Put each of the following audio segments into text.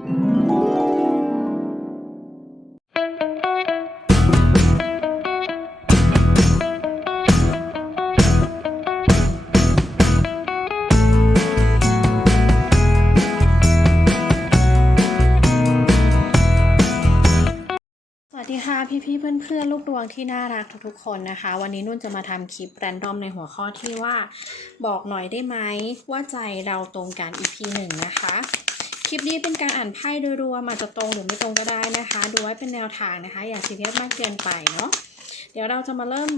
สวัสดีค่ะพี่ๆเพื่อนๆลูกดวงที่น่ารักทุกๆคนนะคะ วันนี้นุ่นจะมาทำคลิปแรนดอมในหัวข้อที่ว่า บอกหน่อยได้ไหมว่าใจเราตรงกัน EP หนึ่งนะคะ คลิปนี้เป็นการอ่านไพ่โดยรวมอาจจะตรงหรือไม่ตรงก็ได้นะคะ ดูไว้เป็นแนวทางนะคะ อย่าซีเรียสมากเกินไปเนาะเดี๋ยวเราจะมาเริ่ม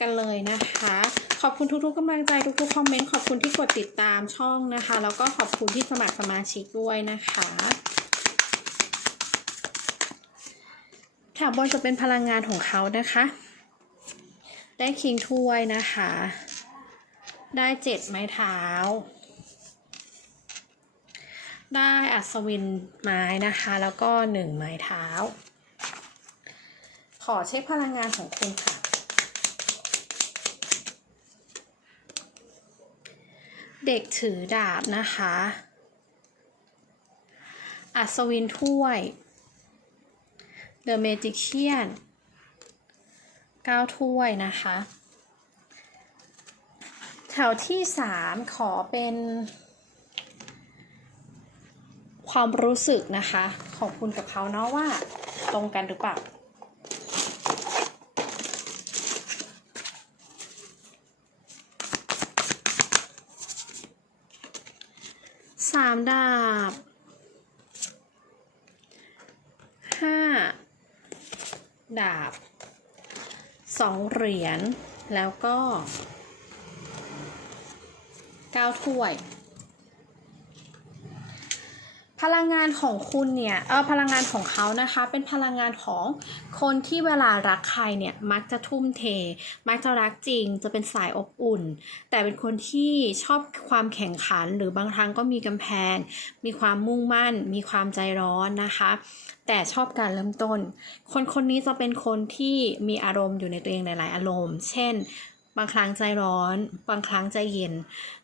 กันเลยนะคะ ขอบคุณทุกๆกำลังใจทุกๆคอมเมนต์ขอบคุณที่กดติดตามช่องนะคะ แล้วก็ขอบคุณที่สมัครสมาชิกด้วยนะคะแถบบนจะเป็นพลังงานของเขานะคะ ได้คิงถ้วยนะคะ ได้เจ็ดไม้เท้า ได้อัศวินไม้นะคะ แล้วก็หนึ่งไม้เท้า ขอเช็คพลังงานของคุณค่ะ เด็กถือดาบนะคะ อัศวินถ้วย The Magician 9ถ้วยนะคะ แถวที่3ขอเป็น ความรู้สึกนะคะ ของคุณกับเขาเนาะว่าตรงกันหรือเปล่าสามดาบห้าดาบสองเหรียญแล้วก็เก้าถ้วย พลังงานของคุณเนี่ยเออพลังงานของเขานะคะ เป็นพลังงานของคนที่เวลารักใครเนี่ยมักจะทุ่มเท มักจะรักจริง จะเป็นสายอบอุ่น แต่เป็นคนที่ชอบความแข่งขันหรือบางครั้งก็มีกำแพง มีความมุ่งมั่น มีความใจร้อนนะคะ แต่ชอบการเริ่มต้น คนคนนี้จะเป็นคนที่มีอารมณ์อยู่ในตัวเองหลาย ๆ อารมณ์ เช่น บางครั้งใจร้อน บางครั้งใจเย็น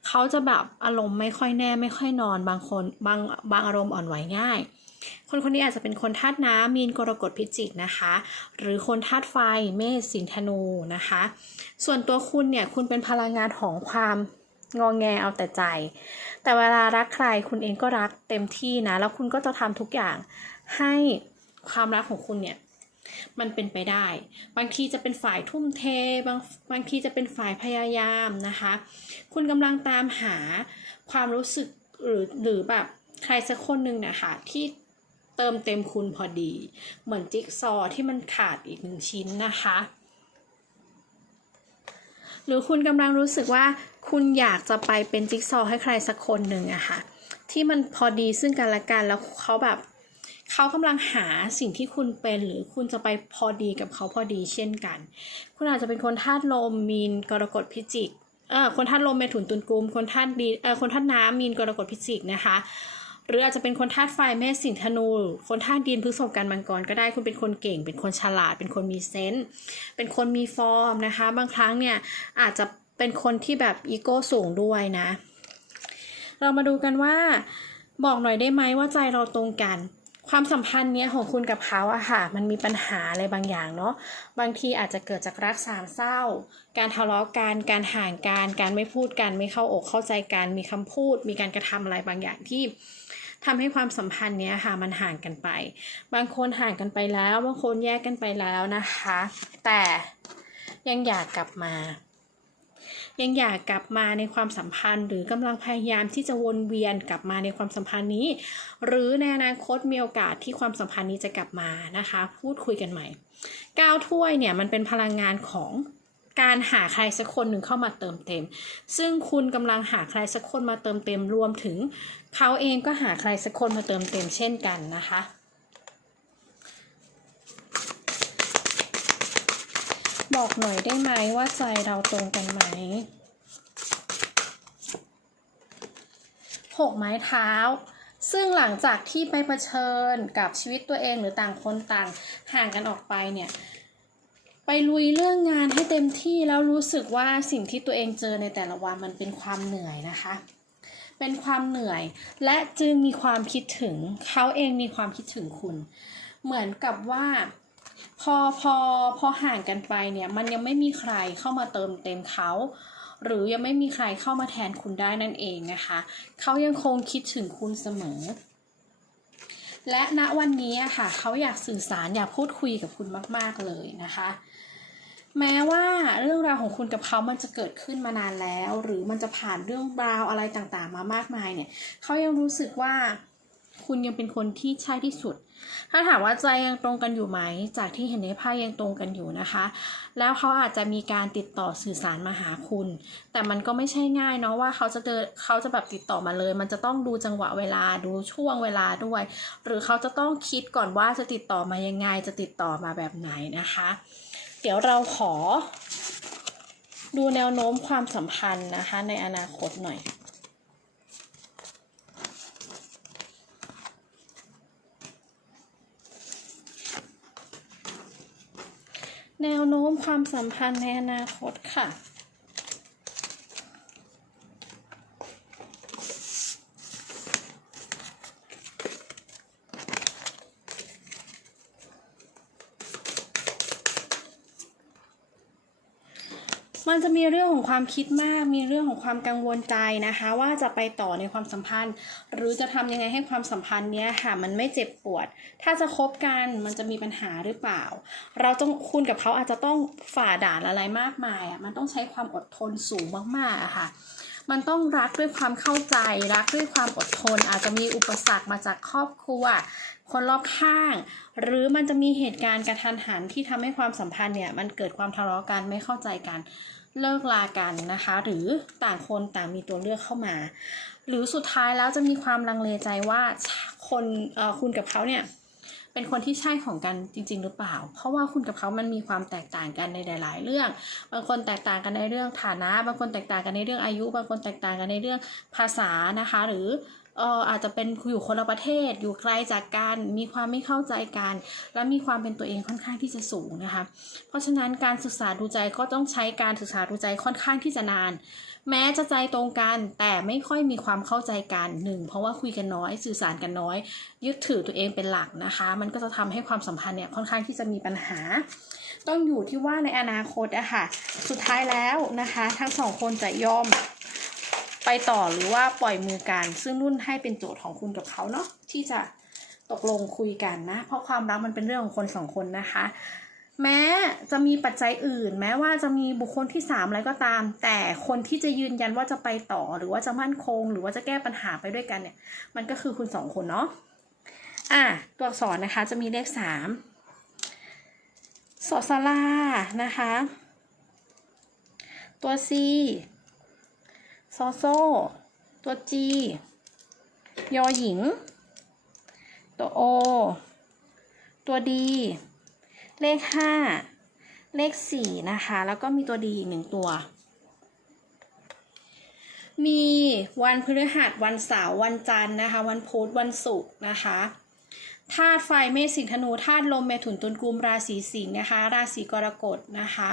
เขาจะแบบอารมณ์ไม่ค่อยแน่ไม่ค่อยนอน บางคนบางบางอารมณ์อ่อนไหวง่าย คนคนนี้อาจจะเป็นคนธาตุน้ำมีนกรกฎพิจิกนะคะ หรือคนธาตุไฟเมษสิงธนูนะคะ ส่วนตัวคุณเนี่ยคุณเป็นพลังงานของความงองแงเอาแต่ใจ แต่เวลารักใครคุณเองก็รักเต็มที่นะ แล้วคุณก็จะทำทุกอย่างให้ความรักของคุณเนี่ย มันเป็นไปได้ บางทีจะเป็นฝ่ายทุ่มเท บางบางทีจะเป็นฝ่ายพยายามนะคะ คุณกำลังตามหาความรู้สึกหรือหรือแบบใครสักคนหนึ่งนะคะที่เติมเต็มคุณพอดี เหมือนจิ๊กซอว์ที่มันขาดอีกหนึ่งชิ้นนะคะ หรือคุณกำลังรู้สึกว่าคุณอยากจะไปเป็นจิ๊กซอว์ให้ใครสักคนหนึ่งอะค่ะที่มันพอดีซึ่งกันและกันแล้วเขาแบบ เขากำลังหาสิ่งที่คุณเป็นหรือคุณจะไปพอดีกับเขาพอดีเช่นกัน คุณอาจจะเป็นคนธาตุลมมีนกรกฎพิจิกเออคนธาตุลมเมถุนตุลกุม คนธาตุดีเออคนธาตุน้ำมีนกรกฎพิจิกนะคะหรืออาจจะเป็นคนธาตุไฟเมษสิงธนู คนธาตุดินพฤษภกันมังกรก็ได้คุณเป็นคนเก่ง เป็นคนฉลาด เป็นคนมีเซนส์เป็นคนมีฟอร์มนะคะ บางครั้งเนี่ยอาจจะเป็นคนที่แบบอีโก้สูงด้วยนะ เรามาดูกันว่า บอกหน่อยได้ไหมว่าใจเราตรงกัน ความสัมพันธ์เนี้ยของคุณกับเขาอะค่ะ มันมีปัญหาอะไรบางอย่างเนาะ บางทีอาจจะเกิดจากรักสามเศร้า การทะเลาะกัน การห่างกัน การไม่พูดกัน ไม่เข้าอกเข้าใจกัน มีคำพูด มีการกระทำอะไรบางอย่างที่ทำให้ความสัมพันธ์เนี้ยค่ะมันห่างกันไป บางคนห่างกันไปแล้ว บางคนแยกกันไปแล้วนะคะ แต่ยังอยากกลับมา ยังอยากกลับมาในความสัมพันธ์ หรือกำลังพยายามที่จะวนเวียนกลับมาในความสัมพันธ์นี้ หรือในอนาคตมีโอกาสที่ความสัมพันธ์นี้จะกลับมานะคะ พูดคุยกันใหม่ก้าวถ้วยเนี่ยมันเป็นพลังงานของการหาใครสักคนหนึ่งเข้ามาเติมเต็ม ซึ่งคุณกำลังหาใครสักคนมาเติมเต็มรวมถึง เขาเองก็หาใครสักคนมาเติมเต็มเช่นกันนะคะ บอกหน่อยได้ไหมว่าใจเราตรงกันไหมหกไม้เท้า ซึ่งหลังจากที่ไปเผชิญกับชีวิตตัวเองหรือต่างคนต่างห่างกันออกไปเนี่ย ไปลุยเรื่องงานให้เต็มที่แล้วรู้สึกว่าสิ่งที่ตัวเองเจอในแต่ละวันมันเป็นความเหนื่อยนะคะ เป็นความเหนื่อยและจึงมีความคิดถึงเขาเองมีความคิดถึงคุณ เหมือนกับว่า พอพอพอห่างกันไปเนี่ยมันยังไม่มีใครเข้ามาเติมเต็มเขา หรือยังไม่มีใครเข้ามาแทนคุณได้นั่นเองนะคะเขายังคงคิดถึงคุณเสมอ และณวันนี้ค่ะเขาอยากสื่อสารอยากพูดคุยกับคุณมาก ๆเลยนะคะแม้ว่าเรื่องราวของคุณกับเขามันจะเกิดขึ้นมานานแล้ว หรือมันจะผ่านเรื่องราวอะไรต่างๆ มามากมายเนี่ยเขายังรู้สึกว่า คุณยังเป็นคนที่ใช่ที่สุด ถ้าถามว่าใจยังตรงกันอยู่ไหม จากที่เห็นในภาพยังตรงกันอยู่นะคะ แล้วเขาอาจจะมีการติดต่อสื่อสารมาหาคุณ แต่มันก็ไม่ใช่ง่ายเนาะว่าเขาจะเดินเขาจะแบบติดต่อมาเลย มันจะต้องดูจังหวะเวลาดูช่วงเวลาด้วย หรือเขาจะต้องคิดก่อนว่าจะติดต่อมายังไง จะติดต่อมาแบบไหนนะคะ เดี๋ยวเราขอ ดูแนวโน้มความสัมพันธ์นะคะ ในอนาคตหน่อย แนว โน้มความสัมพันธ์ในอนาคตค่ะ มันจะมีเรื่องของความคิดมาก มีเรื่องของความกังวลใจนะคะ ว่าจะไปต่อในความสัมพันธ์ หรือจะทำยังไงให้ความสัมพันธ์เนี้ยค่ะมันไม่เจ็บปวด ถ้าจะคบกันมันจะมีปัญหาหรือเปล่า เราต้องคุณกับเขาอาจจะต้องฝ่าด่านอะไรมากมายอะมันต้องใช้ความอดทนสูงมากๆอะค่ะมันต้องรักด้วยความเข้าใจ รักด้วยความอดทน อาจจะมีอุปสรรคมาจากครอบครัว คนรอบข้าง หรือมันจะมีเหตุการณ์กระทันหันที่ทำให้ความสัมพันธ์เนี่ย มันเกิดความทะเลาะกันไม่เข้าใจกัน เลิกลากันนะคะ หรือต่างคนต่างมีตัวเลือกเข้ามา หรือสุดท้ายแล้วจะมีความลังเลใจว่าคนเออคุณกับเขาเนี่ยเป็นคนที่ใช่ของกันจริง ๆ หรือเปล่า เพราะว่าคุณกับเขามันมีความแตกต่างกันในหลาย ๆ เรื่อง บางคนแตกต่างกันในเรื่องฐานะ บางคนแตกต่างกันในเรื่องอายุ บางคนแตกต่างกันในเรื่องภาษานะคะ หรือ เอออาจจะเป็นอยู่คนละประเทศอยู่ไกลจากกันมีความไม่เข้าใจกัน และมีความเป็นตัวเองค่อนข้างที่จะสูงนะคะ เพราะฉะนั้นการศึกษาดูใจก็ต้องใช้การศึกษาดูใจค่อนข้างที่จะนาน แม้จะใจตรงกันแต่ไม่ค่อยมีความเข้าใจกันหนึ่งเพราะว่าคุยกันน้อยสื่อสารกันน้อย ยึดถือตัวเองเป็นหลักนะคะ มันก็จะทำให้ความสัมพันธ์เนี่ยค่อนข้างที่จะมีปัญหา ต้องอยู่ที่ว่าในอนาคตอะค่ะสุดท้ายแล้วนะคะ ทั้งสองคนจะยอม ไปต่อหรือว่าปล่อยมือกันซึ่งนุ่นให้เป็นโจทย์ของคุณกับเขาเนาะที่จะตกลงคุยกันนะ เพราะความรักมันเป็นเรื่องของคนสองคนนะคะ แม้จะมีปัจจัยอื่น แม้ว่าจะมีบุคคลที่สามอะไรก็ตาม แต่คนที่จะยืนยันว่าจะไปต่อ หรือว่าจะมั่นคง หรือว่าจะแก้ปัญหาไปด้วยกันเนี่ย มันก็คือคุณสองคนเนาะอะตัวอักษรนะคะจะมีเลขสามสอสลานะคะ ตัว C ซอโซ ตัว G ยอหญิง ตัว O ตัว D เลข5เลข4นะคะ แล้วก็มีตัว D อีกหนึ่งตัว มีวันพฤหัส วันเสาร์ วันจันทร์นะคะ วันพุธ วันศุกร์นะคะ ธาตุไฟเมษสิงธนูธาตุลมเมถุนตุลกุมราศีสิงห์นะคะ ราศีกรกฎนะคะ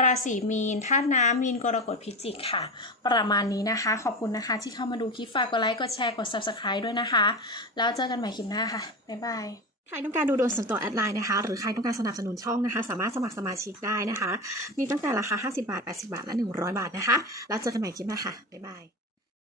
ราศีมีนธาตุน้ำมีนกรกฎพิจิกค่ะ ประมาณนี้นะคะ ขอบคุณนะคะที่เข้ามาดูคลิปฝากกดไลค์กดแชร์กด subscribe ด้วยนะคะ แล้วเจอกันใหม่คลิปหน้าค่ะ บ๊ายบายใครต้องการดูดวงส่วนตัวแอดไลน์นะคะ หรือใครต้องการสนับสนุนช่องนะคะ สามารถสมัครสมาชิกได้นะคะ มีตั้งแต่ราคา 50 บาท 80 บาท และ 100 บาทนะคะ แล้วเจอกันใหม่คลิปหน้าค่ะ บ๊ายบาย